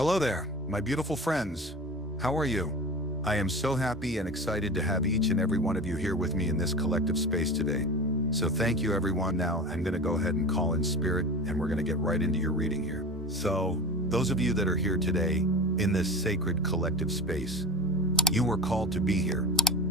Hello there, my beautiful friends. How are you? I am so happy and excited to have each and every one of you here with me in this collective space today. So thank you everyone. Now I'm going to go ahead and call in spirit and we're going to get right into your reading here. So those of you that are here today in this sacred collective space, you were called to be here.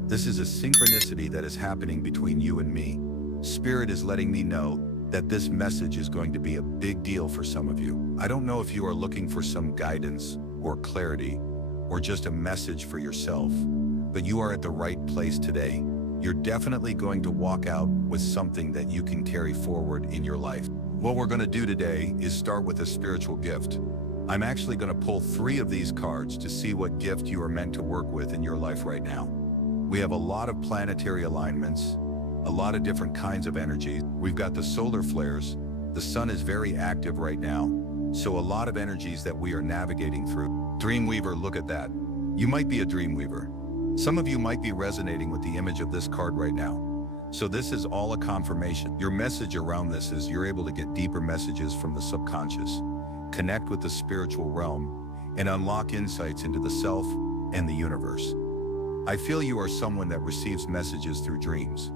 This is a synchronicity that is happening between you and me. Spirit is letting me know that this message is going to be a big deal for some of you. I don't know if you are looking for some guidance or clarity or just a message for yourself, but you are at the right place today. You're definitely going to walk out with something that you can carry forward in your life. What we're going to do today is start with a spiritual gift. I'm actually going to pull 3 of these cards to see what gift you are meant to work with in your life right now. We have a lot of planetary alignments, a lot of different kinds of energies. We've got the solar flares. The sun is very active right now, so a lot of energies that we are navigating through. Dreamweaver, look at that. You might be a dreamweaver. Some of you might be resonating with the image of this card right now. So this is all a confirmation. Your message around this is you're able to get deeper messages from the subconscious, connect with the spiritual realm, and unlock insights into the self and the universe. I feel you are someone that receives messages through dreams,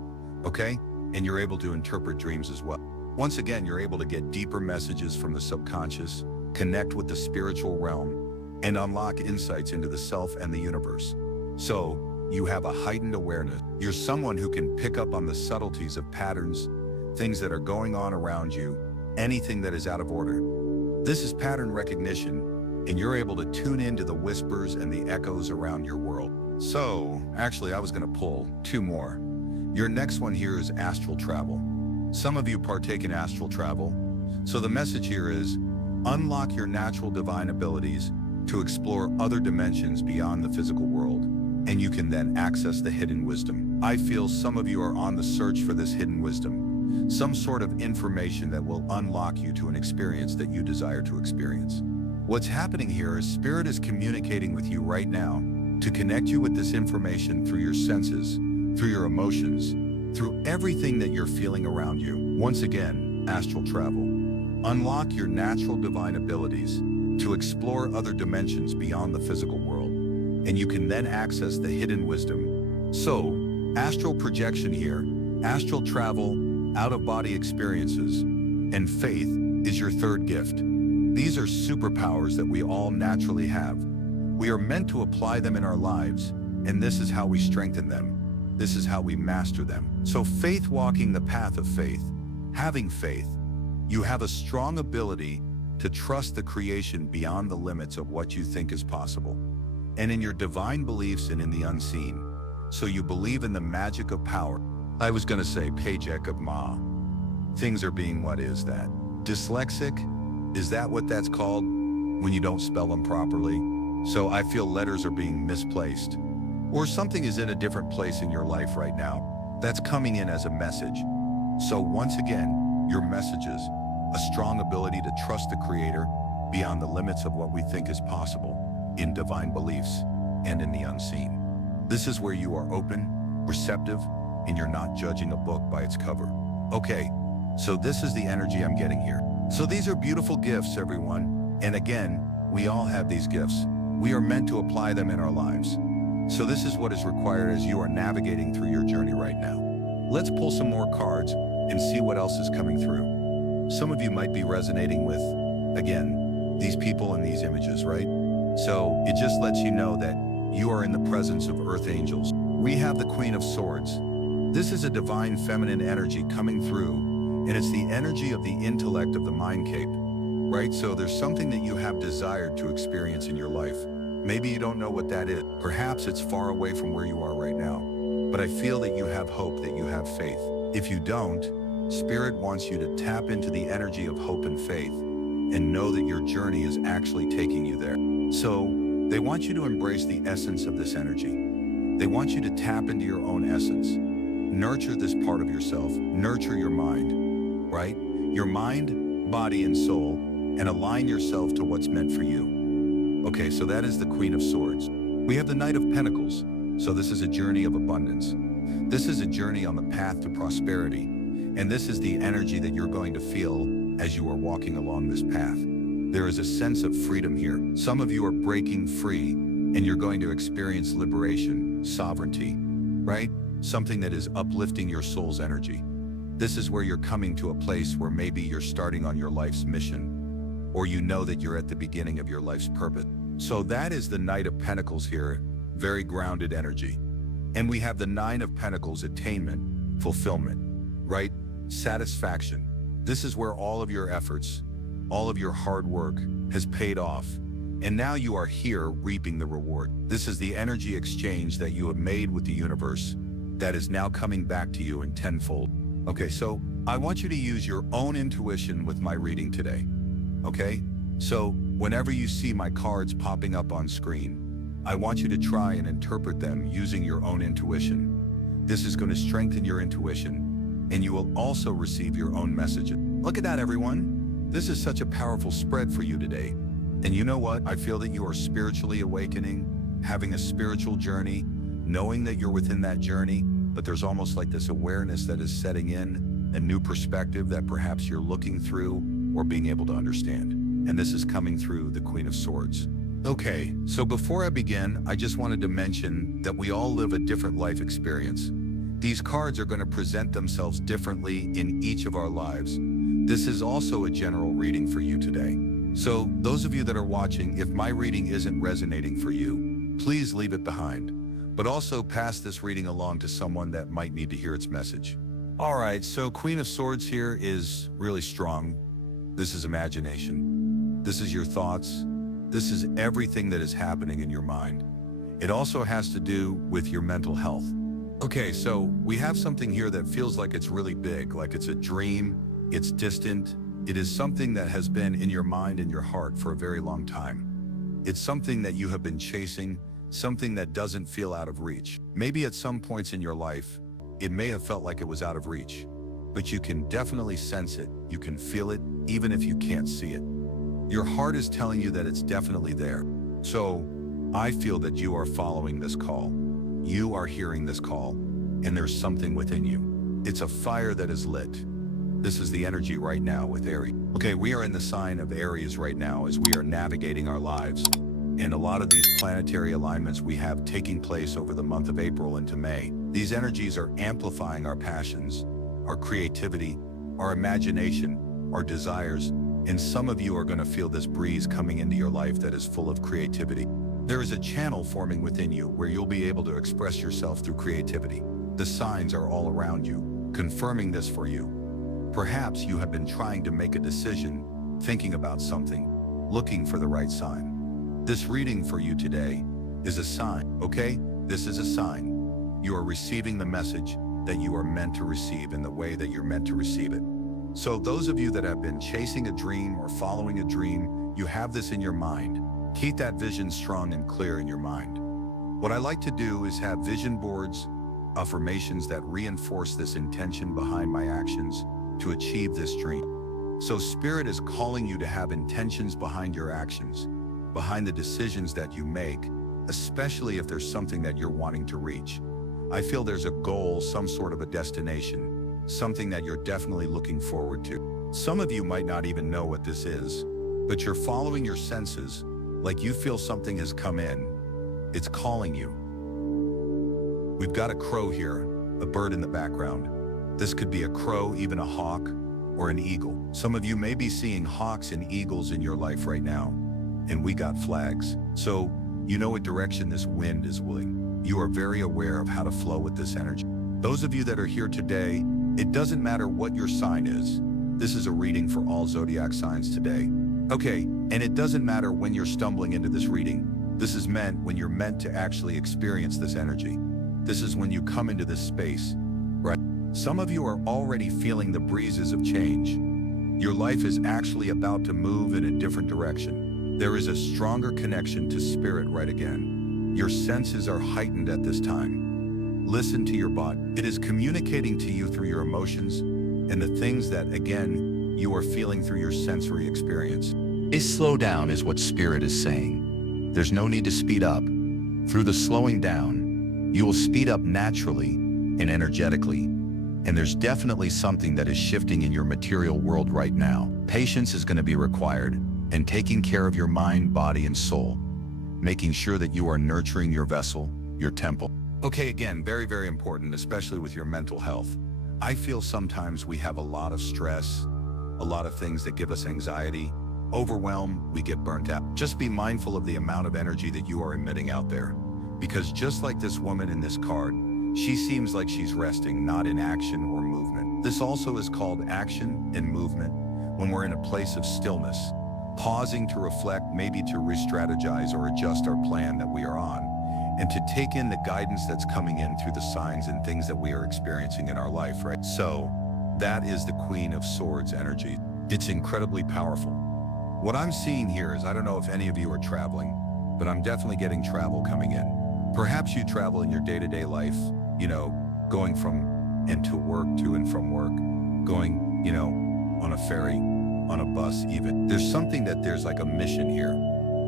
okay? And you're able to interpret dreams as well. Once again, you're able to get deeper messages from the subconscious, connect with the spiritual realm, and unlock insights into the self and the universe. So, you have a heightened awareness. You're someone who can pick up on the subtleties of patterns, things that are going on around you, anything that is out of order. This is pattern recognition, and you're able to tune into the whispers and the echoes around your world. So, actually, I was going to pull 2 more. Your next one here is Astral Travel. Some of you partake in Astral Travel. So the message here is, unlock your natural divine abilities to explore other dimensions beyond the physical world, and you can then access the hidden wisdom. I feel some of you are on the search for this hidden wisdom, some sort of information that will unlock you to an experience that you desire to experience. What's happening here is Spirit is communicating with you right now to connect you with this information through your senses, through your emotions, through everything that you're feeling around you. Once again, Astral Travel. Unlock your natural divine abilities to explore other dimensions beyond the physical world, and you can then access the hidden wisdom. So, astral projection here, astral travel, out-of-body experiences, and faith is your 3rd gift. These are superpowers that we all naturally have. We are meant to apply them in our lives, and this is how we strengthen them. This is how we master them. So faith, walking the path of faith, having faith, you have a strong ability to trust the creation beyond the limits of what you think is possible, and in your divine beliefs and in the unseen. So you believe in the magic of power. I was going to say pajek of Ma. Things are being, what is that? Dyslexic? Is that what that's called? When you don't spell them properly? So I feel letters are being misplaced. Or something is in a different place in your life right now. That's coming in as a message. So once again, your messages, a strong ability to trust the Creator beyond the limits of what we think is possible, in divine beliefs and in the unseen. This is where you are open, receptive, and you're not judging a book by its cover. Okay, so this is the energy I'm getting here. So these are beautiful gifts, everyone. And again, we all have these gifts. We are meant to apply them in our lives. So this is what is required as you are navigating through your journey right now. Let's pull some more cards and see what else is coming through. Some of you might be resonating with, again, these people and these images, right? So it just lets you know that you are in the presence of earth angels. We have the Queen of Swords. This is a divine feminine energy coming through, and it's the energy of the intellect of the mind cape, right? So there's something that you have desired to experience in your life. Maybe you don't know what that is. Perhaps it's far away from where you are right now. But I feel that you have hope, that you have faith. If you don't, Spirit wants you to tap into the energy of hope and faith and know that your journey is actually taking you there. So they want you to embrace the essence of this energy. They want you to tap into your own essence. Nurture this part of yourself. Nurture your mind, right? Your mind, body, and soul, and align yourself to what's meant for you. Okay, so that is the Queen of Swords. We have the Knight of Pentacles. So this is a journey of abundance. This is a journey on the path to prosperity. And this is the energy that you're going to feel as you are walking along this path. There is a sense of freedom here. Some of you are breaking free and you're going to experience liberation, sovereignty, right? Something that is uplifting your soul's energy. This is where you're coming to a place where maybe you're starting on your life's mission, or you know that you're at the beginning of your life's purpose. So that is the Knight of Pentacles here, very grounded energy. And we have the Nine of Pentacles, attainment, fulfillment, right? Satisfaction. This is where all of your efforts, all of your hard work has paid off. And now you are here reaping the reward. This is the energy exchange that you have made with the universe that is now coming back to you in tenfold. Okay, so I want you to use your own intuition with my reading today. Okay? So whenever you see my cards popping up on screen, I want you to try and interpret them using your own intuition. This is going to strengthen your intuition, and you will also receive your own messages. Look at that, everyone. This is such a powerful spread for you today. And you know what? I feel that you are spiritually awakening, having a spiritual journey, knowing that you're within that journey, but there's almost like this awareness that is setting in, a new perspective that perhaps you're looking through or being able to understand. And this is coming through the Queen of Swords. Okay, so before I begin, I just wanted to mention that we all live a different life experience. These cards are going to present themselves differently in each of our lives. This is also a general reading for you today. So those of you that are watching, if my reading isn't resonating for you, please leave it behind, but also pass this reading along to someone that might need to hear its message. All right, so Queen of Swords here is really strong. This is imagination. This is your thoughts. This is everything that is happening in your mind. It also has to do with your mental health. Okay, so we have something here that feels like it's really big, like it's a dream, it's distant. It is something that has been in your mind and your heart for a very long time. It's something that you have been chasing, something that doesn't feel out of reach. Maybe at some points in your life, it may have felt like it was out of reach, but you can definitely sense it. You can feel it, even if you can't see it. Your heart is telling you that it's definitely there. So I feel that you are following this call. You are hearing this call, and there's something within you. It's a fire that is lit. This is the energy right now with Aries. Okay, we are in the sign of Aries right now as we are navigating our lives. And a lot of these planetary alignments we have taking place over the month of April into May. These energies are amplifying our passions, our creativity, our imagination, our desires. And some of you are going to feel this breeze coming into your life that is full of creativity. There is a channel forming within you where you'll be able to express yourself through creativity. The signs are all around you, confirming this for you. Perhaps you have been trying to make a decision, thinking about something, looking for the right sign. This reading for you today is a sign, okay? This is a sign. You are receiving the message that you are meant to receive in the way that you're meant to receive it. So those of you that have been chasing a dream or following a dream, you have this in your mind. Keep that vision strong and clear in your mind. What I like to do is have vision boards, affirmations that reinforce this intention behind my actions to achieve this dream. So Spirit is calling you to have intentions behind your actions, behind the decisions that you make, especially if there's something that you're wanting to reach. I feel there's a goal, some sort of a destination, something that you're definitely looking forward to. Some of you might not even know what this is, but you're following your senses, like you feel something has come in. It's calling you. We've got a crow here, a bird in the background. This could be a crow, even a hawk, or an eagle. Some of you may be seeing hawks and eagles in your life right now, and we got flags. So you know what direction this wind is blowing. You are very aware of how to flow with this energy. Those of you that are here today, it doesn't matter what your sign is. This is a reading for all zodiac signs today. Okay, and it doesn't matter when you're stumbling into this reading. This is meant when you're meant to actually experience this energy. This is when you come into this space, right? Some of you are already feeling the breezes of change. Your life is actually about to move in a different direction. There is a stronger connection to spirit right again. Your senses are heightened at this time. Listen to your body. It is communicating to you through your emotions and the things that, again, you are feeling through your sensory experience. Slow down is what Spirit is saying. There's no need to speed up. Through the slowing down, you will speed up naturally and energetically. And there's definitely something that is shifting in your material world right now. Patience is going to be required, and taking care of your mind, body, and soul, making sure that you are nurturing your vessel, your temple. Okay, again, very, very important, especially with your mental health. I feel sometimes we have a lot of stress, a lot of things that give us anxiety, overwhelm, we get burnt out. Just be mindful of the amount of energy that you are emitting out there. Because just like this woman in this card, she seems like she's resting, not in action or movement. This also is called action and movement when we're in a place of stillness, pausing to reflect, maybe to re-strategize or adjust our plan that we are on, and to take in the guidance that's coming in through the signs and things that we are experiencing in our life, right? So that is the Queen of Swords energy. It's incredibly powerful. What I'm seeing here is, I don't know if any of you are traveling, but I'm definitely getting travel coming in. Perhaps you travel in your day-to-day life, going from and to work, to and from work, going, on a ferry, on a bus even. There's something that there's like a mission here.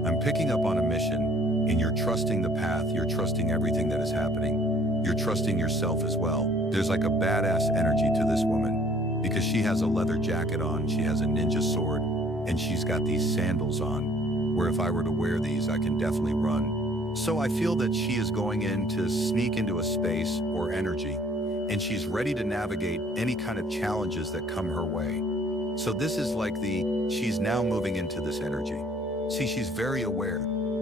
I'm picking up on a mission, and you're trusting the path, you're trusting everything that is happening. You're trusting yourself as well. There's like a badass energy to this woman because she has a leather jacket on, she has a ninja sword, and she's got these sandals on, where if I were to wear these, I can definitely run. So I feel that she is going in to sneak into a space or energy, and she's ready to navigate any kind of challenges that come her way. So this is like she's now moving into this energy. See, she's very aware.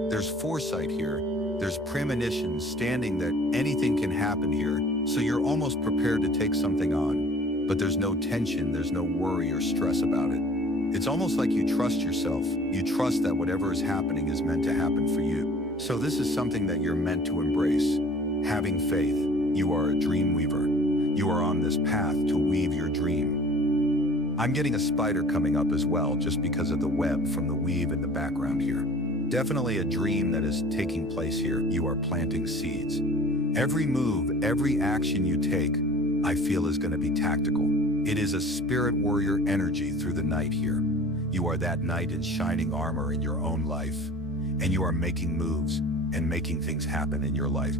There's foresight here. There's premonition standing that anything can happen here. So you're almost prepared to take something on, but there's no tension, there's no worry or stress about it. It's almost like you trust yourself. You trust that whatever is happening is meant to happen for you. So this is something that you're meant to embrace. Having faith. You are a dream weaver. You are on this path to weave your dream. I'm getting a spider coming up as well, just because of the web from the weave in the background here. Definitely a dream that is taking place here. You are planting seeds. Every move, every action you take, I feel is going to be tactical. It is a spirit warrior energy through the night here. You are that knight in shining armor in your own life, and you are making moves and making things happen in your life.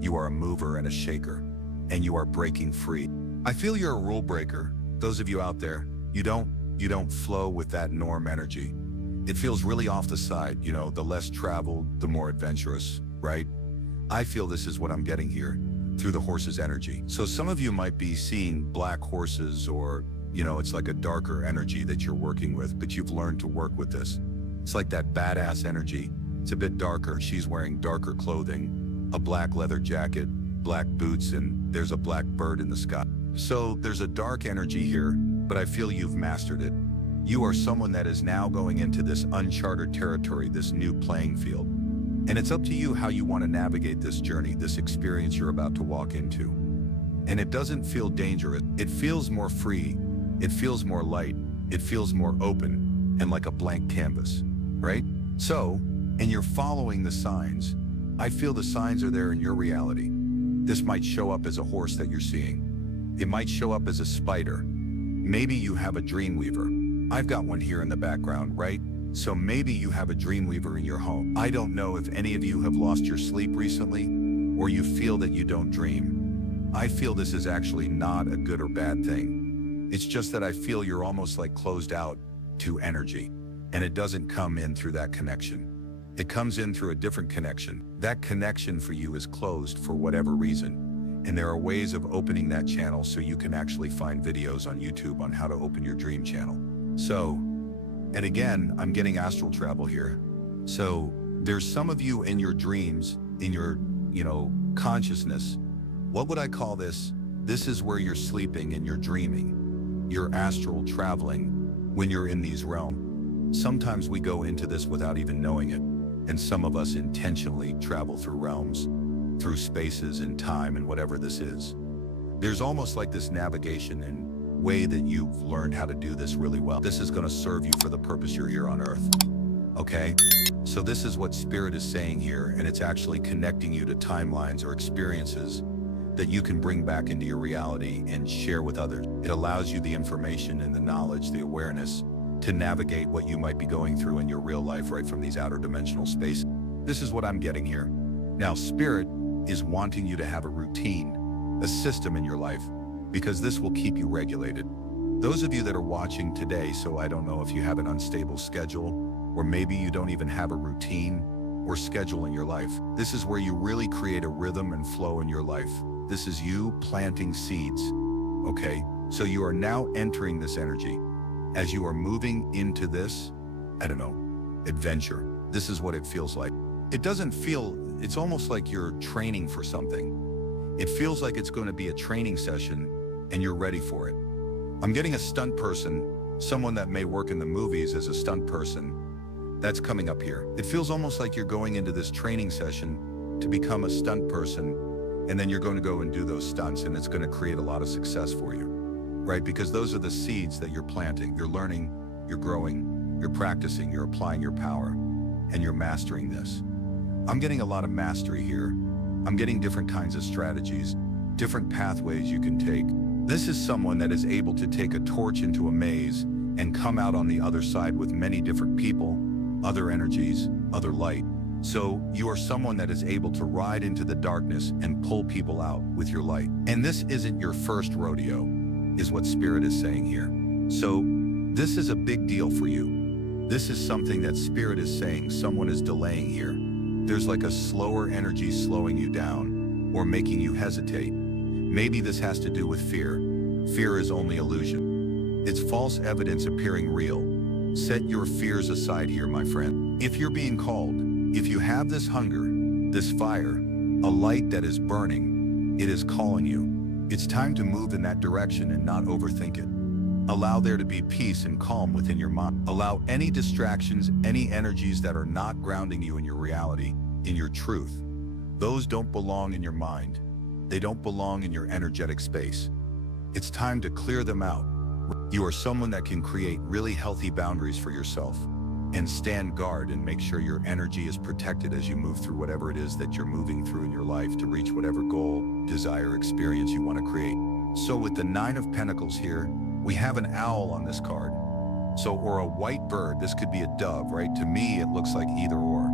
You are a mover and a shaker, and you are breaking free. I feel you're a rule breaker. Those of you out there, you don't flow with that norm energy. It feels really off the side, the less traveled, the more adventurous, right? I feel this is what I'm getting here through the horse's energy. So some of you might be seeing black horses, or, it's like a darker energy that you're working with, but you've learned to work with this. It's like that badass energy. It's a bit darker. She's wearing darker clothing, a black leather jacket, black boots, and there's a black bird in the sky. So there's a dark energy here, but I feel you've mastered it. You are someone that is now going into this uncharted territory, this new playing field. And it's up to you how you want to navigate this journey, this experience you're about to walk into. And it doesn't feel dangerous. It feels more free. It feels more light. It feels more open and like a blank canvas, right? So, and you're following the signs. I feel the signs are there in your reality. This might show up as a horse that you're seeing. It might show up as a spider. Maybe you have a dream weaver. I've got one here in the background, right? So maybe you have a dream weaver in your home. I don't know if any of you have lost your sleep recently, or you feel that you don't dream. I feel this is actually not a good or bad thing. It's just that I feel you're almost like closed out to energy, and it doesn't come in through that connection. It comes in through a different connection. That connection for you is closed for whatever reason. And there are ways of opening that channel, so you can actually find videos on YouTube on how to open your dream channel. So, and again, I'm getting astral travel here. So there's some of you in your dreams, in your, consciousness. What would I call this? This is where you're sleeping and you're dreaming. You're astral traveling when you're in these realms. Sometimes we go into this without even knowing it. And some of us intentionally travel through realms, through spaces and time and whatever this is. There's almost like this navigation and way that you've learned how to do this really well. This is going to serve you for the purpose you're here on Earth. Okay? So this is what Spirit is saying here, and it's actually connecting you to timelines or experiences that you can bring back into your reality and share with others. It allows you the information and the knowledge, the awareness to navigate what you might be going through in your real life right from these outer dimensional spaces. This is what I'm getting here. Now, Spirit is wanting you to have a routine, a system in your life, because this will keep you regulated. Those of you that are watching today, so I don't know if you have an unstable schedule, or maybe you don't even have a routine or schedule in your life. This is where you really create a rhythm and flow in your life. This is you planting seeds, okay? So you are now entering this energy. As you are moving into this, I don't know, adventure. This is what it feels like. It doesn't feel, it's almost like you're training for something. It feels like it's going to be a training session and you're ready for it. I'm getting a stunt person, someone that may work in the movies as a stunt person. That's coming up here. It feels almost like you're going into this training session to become a stunt person, and then you're going to go and do those stunts, and it's going to create a lot of success for you, right? Because those are the seeds that you're planting. You're learning, you're growing, you're practicing, you're applying your power, and you're mastering this. I'm getting a lot of mastery here. I'm getting different kinds of strategies, different pathways you can take. This is someone that is able to take a torch into a maze and come out on the other side with many different people, other energies, other light. So you are someone that is able to ride into the darkness and pull people out with your light. And this isn't your first rodeo, is what Spirit is saying here. So this is a big deal for you. This is something that Spirit is saying someone is delaying here. There's like a slower energy slowing you down or making you hesitate. Maybe this has to do with fear. Fear is only illusion. It's false evidence appearing real. Set your fears aside here, my friend. If you're being called, if you have this hunger, this fire, a light that is burning, it is calling you. It's time to move in that direction and not overthink it. Allow there to be peace and calm within your mind. Allow any distractions, any energies that are not grounding you in your reality, in your truth. Those don't belong in your mind. They don't belong in your energetic space. It's time to clear them out. You are someone that can create really healthy boundaries for yourself and stand guard and make sure your energy is protected as you move through whatever it is that you're moving through in your life to reach whatever goal, desire, experience you want to create. So with the 9 of Pentacles here, we have an owl on this card. So, or a white bird, this could be a dove, right? To me, it looks like either or.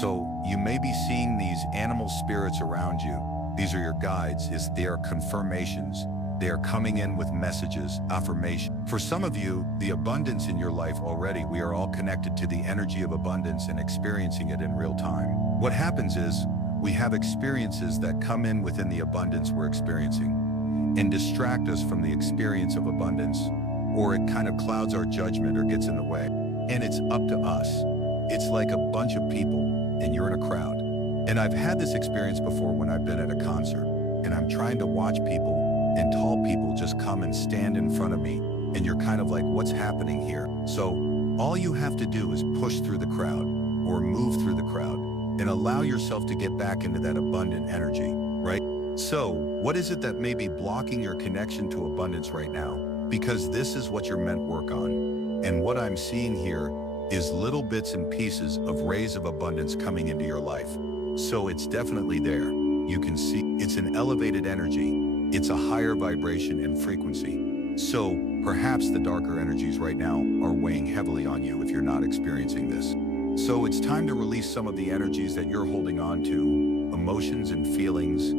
So you may be seeing these animal spirits around you. These are your guides, they are confirmations. They are coming in with messages, affirmation. For some of you, the abundance in your life already, we are all connected to the energy of abundance and experiencing it in real time. What happens is, we have experiences that come in within the abundance we're experiencing and distract us from the experience of abundance, or it kind of clouds our judgment or gets in the way. And it's up to us. It's like a bunch of people and you're in a crowd. And I've had this experience before when I've been at a concert and I'm trying to watch people and tall people just come and stand in front of me, and you're kind of like, what's happening here? So all you have to do is push through the crowd or move through the crowd and allow yourself to get back into that abundant energy, right? So what is it that may be blocking your connection to abundance right now? Because this is what you're meant to work on. And what I'm seeing here is little bits and pieces of rays of abundance coming into your life. So it's definitely there. You can see it's an elevated energy. It's a higher vibration and frequency. So perhaps the darker energies right now are weighing heavily on you if you're not experiencing this. So it's time to release some of the energies that you're holding on to, emotions and feelings,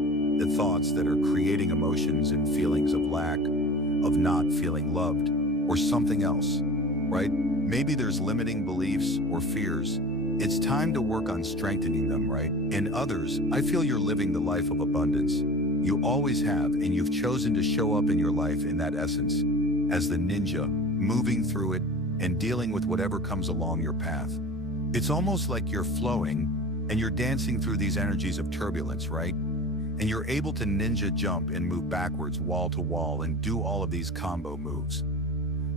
the thoughts that are creating emotions and feelings of lack, of not feeling loved, or something else, right? Maybe there's limiting beliefs or fears. It's time to work on strengthening them, right? And others, I feel you're living the life of abundance. You always have, and you've chosen to show up in your life in that essence, as the ninja, moving through it and dealing with whatever comes along your path. It's almost like you're flowing and you're dancing through these energies of turbulence, right? And you're able to ninja jump and move backwards wall to wall and do all of these combo moves.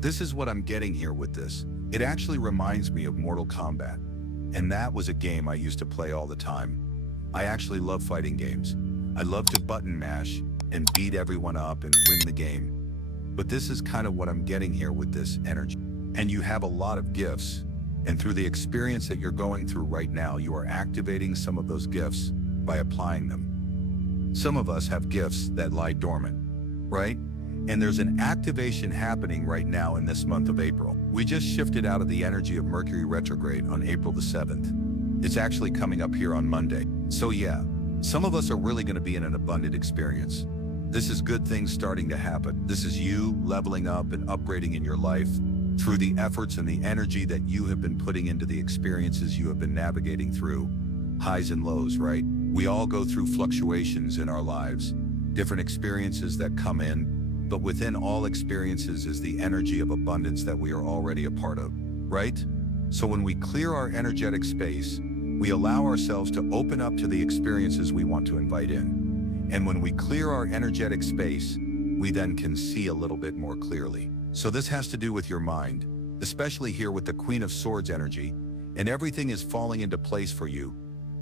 This is what I'm getting here with this. It actually reminds me of Mortal Kombat. And that was a game I used to play all the time. I actually love fighting games. I love to button mash and beat everyone up and win the game. But this is kind of what I'm getting here with this energy. And you have a lot of gifts. And through the experience that you're going through right now, you are activating some of those gifts by applying them. Some of us have gifts that lie dormant, right? And there's an activation happening right now in this month of April. We just shifted out of the energy of Mercury retrograde on April the 7th. It's actually coming up here on Monday. So yeah, some of us are really going to be in an abundant experience. This is good things starting to happen. This is you leveling up and upgrading in your life, through the efforts and the energy that you have been putting into the experiences you have been navigating through. Highs and lows, right? We all go through fluctuations in our lives, different experiences that come in, but within all experiences is the energy of abundance that we are already a part of, right? So when we clear our energetic space, we allow ourselves to open up to the experiences we want to invite in. And when we clear our energetic space, we then can see a little bit more clearly. So this has to do with your mind, especially here with the Queen of Swords energy, and everything is falling into place for you.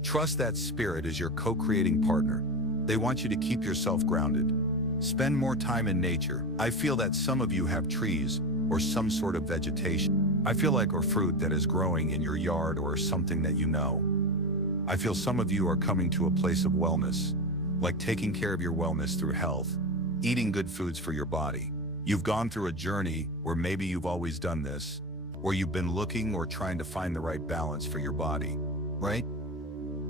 Trust that spirit is your co-creating partner. They want you to keep yourself grounded. Spend more time in nature. I feel that some of you have trees or some sort of vegetation. I feel like or fruit that is growing in your yard or something that you know. I feel some of you are coming to a place of wellness, like taking care of your wellness through health, eating good foods for your body. You've gone through a journey where maybe you've always done this, or you've been looking or trying to find the right balance for your body, right?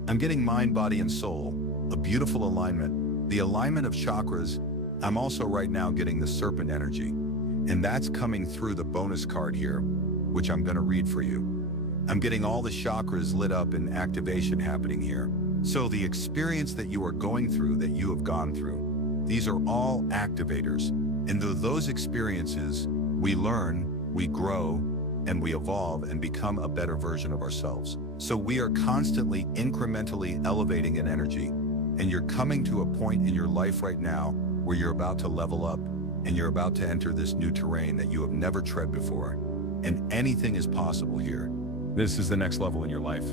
I'm getting mind, body, and soul, a beautiful alignment, the alignment of chakras. I'm also right now getting the serpent energy, and that's coming through the bonus card here, which I'm going to read for you. I'm getting all the chakras lit up and activation happening here. So the experience that you are going through, that you have gone through, these are all activators. And through those experiences, we learn, we grow, and we evolve and become a better version of ourselves. So we are constantly incrementally elevating in energy, and you're coming to a point in your life right now where you're about to level up and you're about to enter this new terrain that you have never tread before. And anything is possible here. This is the next level in your life.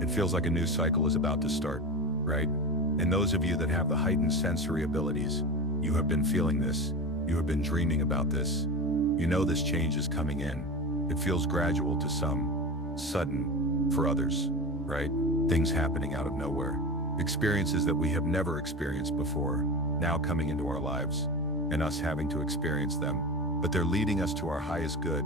It feels like a new cycle is about to start, right? And those of you that have the heightened sensory abilities, you have been feeling this. You have been dreaming about this. You know this change is coming in. It feels gradual to some, sudden for others, right? Things happening out of nowhere. Experiences that we have never experienced before, now coming into our lives, and us having to experience them. But they're leading us to our highest good,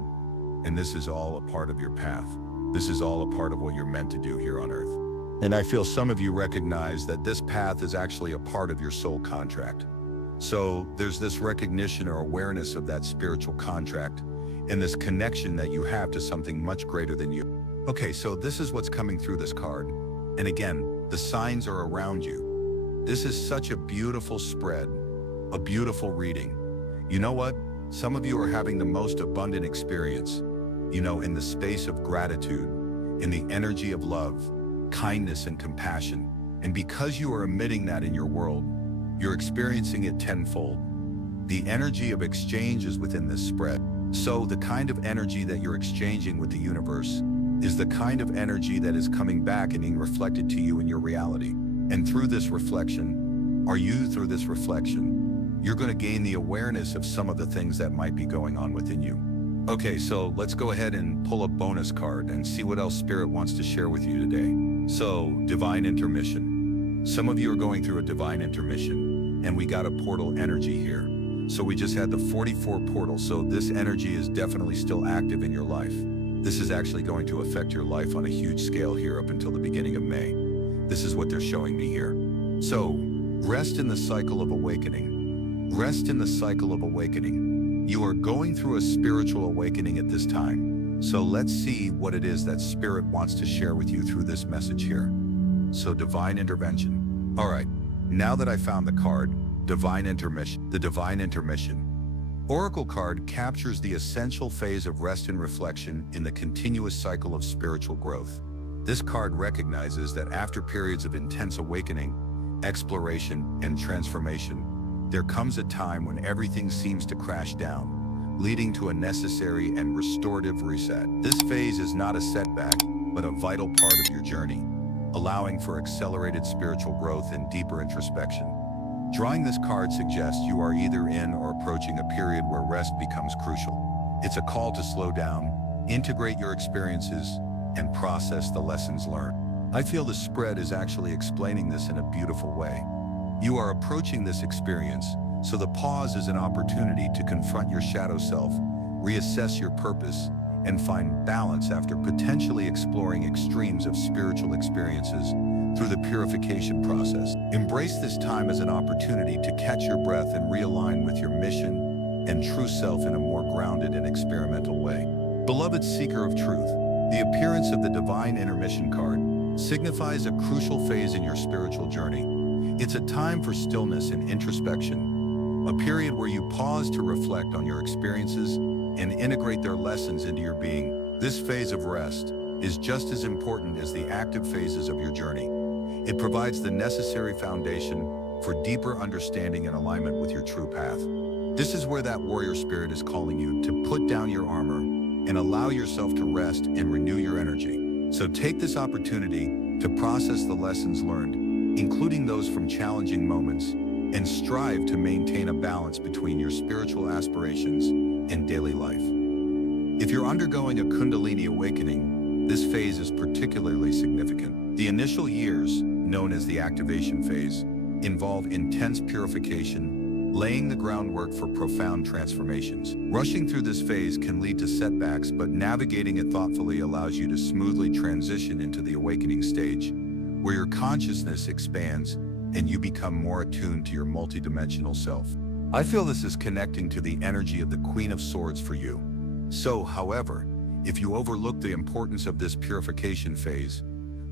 and this is all a part of your path. This is all a part of what you're meant to do here on Earth. And I feel some of you recognize that this path is actually a part of your soul contract. So there's this recognition or awareness of that spiritual contract and this connection that you have to something much greater than you. Okay, so this is what's coming through this card. And again, the signs are around you. This is such a beautiful spread, a beautiful reading. You know what? Some of you are having the most abundant experience, in the space of gratitude, in the energy of love, kindness, and compassion. And because you are emitting that in your world, you're experiencing it tenfold. The energy of exchange is within this spread. So the kind of energy that you're exchanging with the universe is the kind of energy that is coming back and being reflected to you in your reality. And through this reflection, you're going to gain the awareness of some of the things that might be going on within you. Okay, so let's go ahead and pull a bonus card and see what else Spirit wants to share with you today. So, divine intermission. Some of you are going through a divine intermission, and we got a portal energy here. So we just had the 44 portal, so this energy is definitely still active in your life. This is actually going to affect your life on a huge scale here up until the beginning of May. This is what they're showing me here. So, rest in the cycle of awakening. Rest in the cycle of awakening. You are going through a spiritual awakening at this time. So let's see what it is that Spirit wants to share with you through this message here. So divine intervention. All right, now that I found the card, divine intermission. The divine intermission. Oracle card captures the essential phase of rest and reflection in the continuous cycle of spiritual growth. This card recognizes that after periods of intense awakening, exploration, and transformation, there comes a time when everything seems to crash down, leading to a necessary and restorative reset. This phase is not a setback, but a vital part of your journey, allowing for accelerated spiritual growth and deeper introspection. Drawing this card suggests you are either in or approaching a period where rest becomes crucial. It's a call to slow down, integrate your experiences, and process the lessons learned. I feel the spread is actually explaining this in a beautiful way. You are approaching this experience, so the pause is an opportunity to confront your shadow self, reassess your purpose, and find balance after potentially exploring extremes of spiritual experiences through the purification process. Embrace this time as an opportunity to catch your breath and realign with your mission, and true self in a more grounded and experimental way. Beloved seeker of truth, the appearance of the divine intermission card signifies a crucial phase in your spiritual journey. It's a time for stillness and introspection, a period where you pause to reflect on your experiences and integrate their lessons into your being. This phase of rest is just as important as the active phases of your journey. It provides the necessary foundation for deeper understanding and alignment with your true path. This is where that warrior spirit is calling you to put down your armor and allow yourself to rest and renew your energy. So take this opportunity to process the lessons learned, including those from challenging moments, and strive to maintain a balance between your spiritual aspirations and daily life. If you're undergoing a Kundalini awakening, this phase is particularly significant. The initial years, known as the activation phase, involve intense purification, laying the groundwork for profound transformations. Rushing through this phase can lead to setbacks, but navigating it thoughtfully allows you to smoothly transition into the awakening stage, where your consciousness expands and you become more attuned to your multidimensional self. I feel this is connecting to the energy of the Queen of Swords for you. So, however, if you overlook the importance of this purification phase,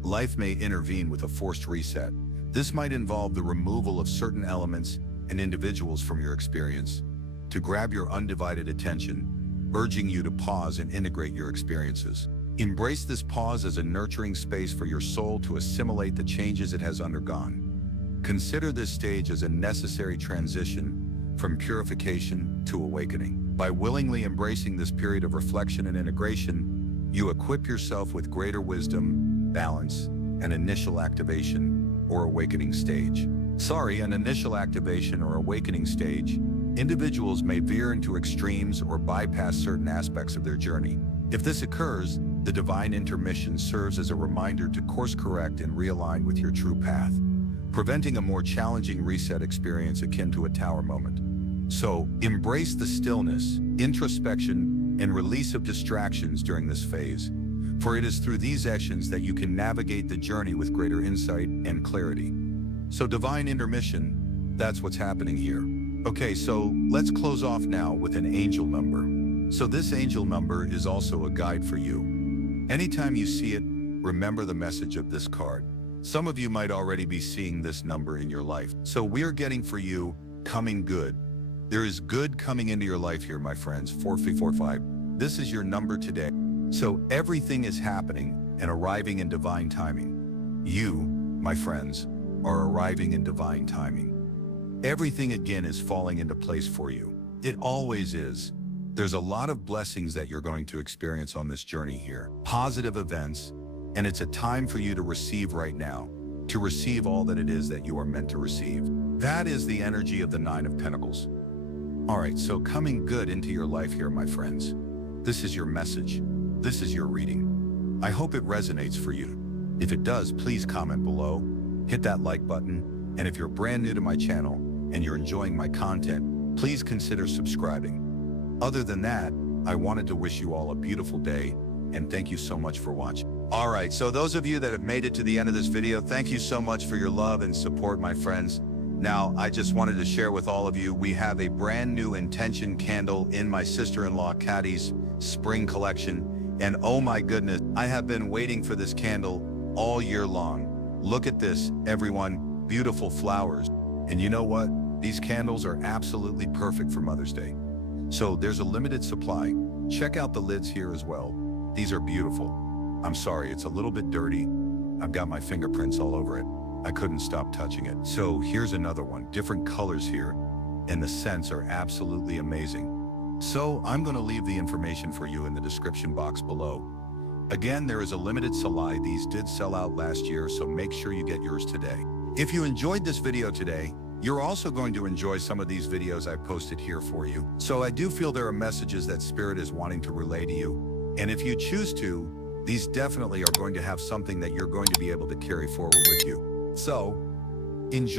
life may intervene with a forced reset. This might involve the removal of certain elements and individuals from your experience to grab your undivided attention, urging you to pause and integrate your experiences. Embrace this pause as a nurturing space for your soul to assimilate the changes it has undergone. Consider this stage as a necessary transition from purification to awakening. By willingly embracing this period of reflection and integration, you equip yourself with greater wisdom, balance, and initial activation or awakening stage. An initial activation or awakening stage, individuals may veer into extremes or bypass certain aspects of their journey. If this occurs, the divine intermission serves as a reminder to course correct and realign with your true path, preventing a more challenging reset experience akin to a tower moment. So, embrace the stillness, introspection, and release of distractions during this phase, for it is through these actions that you can navigate the journey with greater insight and clarity. So divine intermission, that's what's happening here. Okay, so let's close off now with an angel number. So this angel number is also a guide for you. Anytime you see it, remember the message of this card. Some of you might already be seeing this number in your life. So we're getting for you, coming good. There is good coming into your life here, my friends, 4445. This is your number today. So everything is happening and arriving in divine timing. You, my friends, are arriving in divine timing. Everything again is falling into place for you. It always is. There's a lot of blessings that you're going to experience on this journey here. Positive events, and it's a time for you to receive right now, to receive all that it is that you are meant to receive. That is the energy of the Nine of Pentacles. All right, so coming good into your life here, my friends. This is your message. This is your reading. I hope it resonates for you. If it does, please comment below, hit that like button, and if you're brand new to my channel and you're enjoying my content, please consider subscribing. Other than that, I wanted to wish you all a beautiful day, and thank you so much for watching. All right, so those of you that have made it to the end of this video, thank you so much for your love and support, my friends. Now, I just wanted to share with all of you, we have a brand new intention candle in my sister-in-law Caddy's spring collection. And oh my goodness, I have been waiting for this candle all year long. Look at this, everyone, beautiful flowers. And you know what? These candles are absolutely perfect for Mother's Day. So there's a limited supply. Check out the lids here as well. These are beautiful. I'm sorry, it's a little bit dirty. I've got my fingerprints all over it. I couldn't stop touching it. So here's another one, different colors here, and the scents are absolutely amazing. So I'm going to leave the information for you in the description box below. Again, there is a limited supply. These did sell out last year, so make sure you get yours today. If you enjoyed this video today, you're also going to enjoy some of these videos I posted here for you. So I do feel there are messages that Spirit is wanting to relay to you. And if you choose to, these definitely are going to have something that you're going to be able to carry forward with you. So, enjoy.